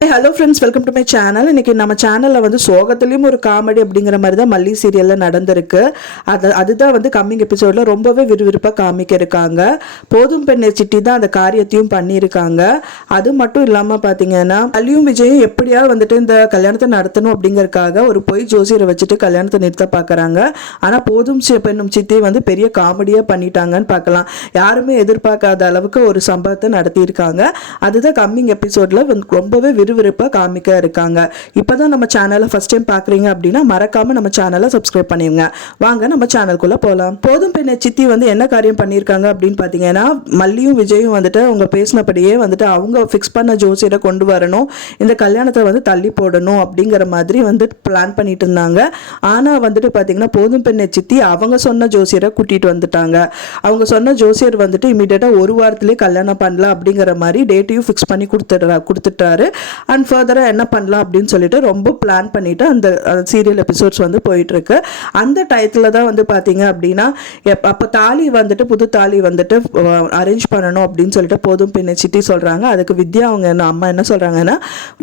Hello friends welcome to my channel இன்னைக்கு நம்ம சேனலில் வந்து சோகத்துலேயும் ஒரு காமெடி அப்படிங்கிற மாதிரி தான் மல்லி சீரியலில் நடந்திருக்கு. அது அதுதான் வந்து கம்மிங் எபிசோடில் ரொம்பவே விறுவிறுப்பாக காமிக்க இருக்காங்க போதும் பெண்ணை சிட்டி தான் அந்த காரியத்தையும் பண்ணியிருக்காங்க. அது மட்டும் இல்லாமல் பார்த்தீங்கன்னா மல்லியும் விஜயும் எப்படியாவது வந்துட்டு இந்த கல்யாணத்தை நடத்தணும் அப்படிங்கிறக்காக ஒரு பொய் ஜோசியரை வச்சுட்டு கல்யாணத்தை நிறுத்த பார்க்குறாங்க ஆனால் போதும் சி- பெண்ணும் சித்தி வந்து பெரிய காமெடியாக பண்ணிட்டாங்கன்னு பார்க்கலாம் யாருமே எதிர்பார்க்காத அளவுக்கு ஒரு சம்பவத்தை நடத்தியிருக்காங்க. அதுதான் கம்மிங் எபிசோடில் வந்து ரொம்பவே விறுவிறுப்பாக காமிக்க இருக்காங்க. இப்போ தான் நம்ம சேனலை ஃபஸ்ட் டைம் பார்க்குறீங்க அப்படின்னா மறக்காமல் நம்ம சேனலை சப்ஸ்கிரைப் பண்ணிடுங்க வாங்க நம்ம சேனல்குள்ளே போகலாம் போதும் பெண்ணை சித்தி வந்து என்ன காரியம் பண்ணியிருக்காங்க அப்படின்னு பார்த்தீங்கன்னா மல்லியும் விஜயும் வந்துட்டு அவங்க பேசினபடியே வந்துட்டு அவங்க ஃபிக்ஸ் பண்ண ஜோசியரை கொண்டு வரணும். இந்த கல்யாணத்தை வந்து தள்ளி போடணும் அப்படிங்கிற மாதிரி வந்து பிளான் பண்ணிட்டு இருந்தாங்க. ஆனால் வந்துட்டு பார்த்தீங்கன்னா போதும் பெண்ணை சித்தி அவங்க சொன்ன ஜோசியரை கூட்டிகிட்டு வந்துட்டாங்க. அவங்க சொன்ன ஜோசியர் வந்துட்டு இமீடியட்டாக ஒரு வாரத்திலே கல்யாணம் பண்ணலாம் அப்படிங்கிற மாதிரி டேட்டையும் ஃபிக்ஸ் பண்ணி கொடுத்துட்றா கொடுத்துட்டாரு. அண்ட் ஃபர்தராக என்ன பண்ணலாம் அப்படின்னு சொல்லிட்டு ரொம்ப பிளான் பண்ணிவிட்டு அந்த சீரியல் எபிசோட்ஸ் வந்து போயிட்டுருக்கு. அந்த டயத்தில் தான் வந்து பார்த்தீங்க அப்படின்னா எப் அப்போ தாலி வந்துட்டு புது தாலி வந்துட்டு அரேஞ்ச் பண்ணணும் அப்படின்னு சொல்லிட்டு போதும் பின்ன சிட்டி சொல்கிறாங்க அதுக்கு வித்யா அவங்க என்ன அம்மா என்ன சொல்கிறாங்கன்னா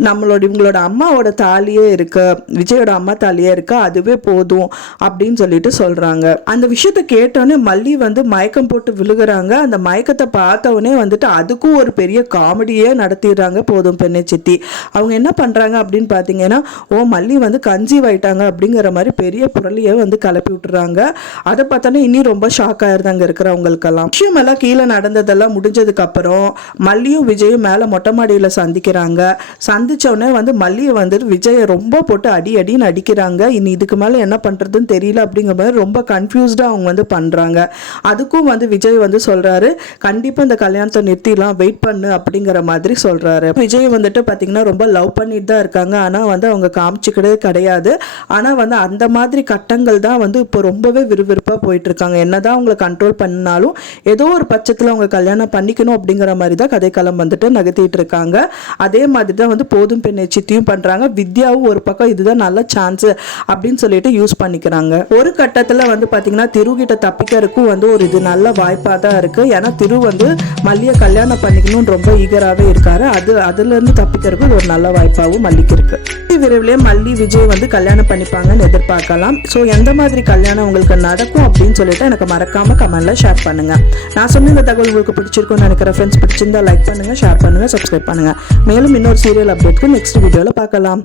நம்மளோட இவங்களோட அம்மாவோட தாலியே இருக்கு விஜயோட அம்மா தாலியே இருக்கு அதுவே போதும் அப்படின்னு சொல்லிட்டு சொல்கிறாங்க அந்த விஷயத்தை கேட்டோன்னே மல்லி வந்து மயக்கம் போட்டு விழுகுறாங்க. அந்த மயக்கத்தை பார்த்தவொடனே வந்துட்டு அதுக்கும் ஒரு பெரிய காமெடியே நடத்திடுறாங்க போதும் பெண்ணை சித்தி. அவங்க என்ன பண்ணுறாங்க அப்படின்னு பார்த்தீங்கன்னா ஓ மல்லி வந்து கன்சீவ் ஆயிட்டாங்க அப்படிங்கிற மாதிரி பெரிய புரளியை வந்து கிளப்பி விட்டுறாங்க. அதை பார்த்தோன்னே இன்னும் ரொம்ப ஷாக் ஆயிருந்தாங்க அங்கே இருக்கிறவங்களுக்கெல்லாம். விஷயம் எல்லாம் கீழே நடந்ததெல்லாம் முடிஞ்சதுக்கு அப்புறம் மல்லியும் விஜயும் மேலே மொட்டை மாடியில் சந்திக்கிறாங்க. சந்திச்ச வந்து மல்லியை வந்துட்டு விஜயை ரொம்ப போட்டு அடி அடின்னு அடிக்கிறாங்க இனி இதுக்கு மேலே என்ன பண்ணுறதுன்னு தெரியல அப்படிங்கிற மாதிரி ரொம்ப கன்ஃபியூஸ்டாக அவங்க வந்து பண்ணுறாங்க அதுக்கும் வந்து விஜய் வந்து சொல்கிறாரு கண்டிப்பாக இந்த கல்யாணத்தை நிறுத்திலாம் வெயிட் பண்ணு அப்படிங்கிற மாதிரி சொல்கிறாரு விஜய் வந்துட்டு பார்த்தீங்கன்னா ரொம்ப லவ் பண்ணிட்டு தான் இருக்காங்க. ஆனால் வந்து அவங்க காமிச்சிக்கிட்டே கிடையாது. ஆனால் வந்து அந்த மாதிரி கட்டங்கள் தான் வந்து இப்போ ரொம்பவே விறுவிறுப்பாக போயிட்டுருக்காங்க என்ன என்னதான் அவங்களை கண்ட்ரோல் பண்ணாலும் ஏதோ ஒரு பட்சத்தில் அவங்க கல்யாணம் பண்ணிக்கணும் அப்படிங்கிற மாதிரி தான் கதைக்களம் வந்துட்டு நகர்த்திட்டு இருக்காங்க. அதே மாதிரி தான் வந்து போதும் பெண்ணை சித்தியும் பண்ணுறாங்க வித்யாவும் ஒரு பக்கம் இதுதான் நல்ல சான்ஸு அப்படின்னு சொல்லிட்டு யூஸ் பண்ணிக்கிறாங்க. ஒரு கட்டத்தில் வந்து பார்த்தீங்கன்னா திருகிட்ட தப்பிக்கிறதுக்கும் வந்து ஒரு இது நல்ல வாய்ப்பாக தான் இருக்குது ஏன்னா திரு வந்து மல்லியை கல்யாணம் பண்ணிக்கணும்னு ரொம்ப ஈகராகவே இருக்காரு. அது அதுலேருந்து தப்பிக்கிறதுக்கு இது ஒரு நல்ல வாய்ப்பாகவும் மல்லிக்கு இருக்கு. விரைவிலே மல்லி விஜய் வந்து கல்யாணம் பண்ணிப்பாங்கன்னு எதிர்பார்க்கலாம். ஸோ எந்த மாதிரி கல்யாணம் உங்களுக்கு நடக்கும் அப்படின்னு சொல்லிட்டு எனக்கு மறக்காம கமெண்ட்ல ஷேர் பண்ணுங்க. நான் சொன்ன இந்த தகவல் உங்களுக்கு பிடிச்சிருக்கும்னு நினைக்கிற ஃப்ரெண்ட்ஸ் பிடிச்சிருந்தா லைக் பண்ணுங்க ஷேர் பண்ணுங்க சப்ஸ்கிரைப் பண்ணுங்க. மேலும் இன்னொரு சீரியல் அப்டேட்க்கு நெக்ஸ்ட் வீடியோவில் பார்க்கலாம்.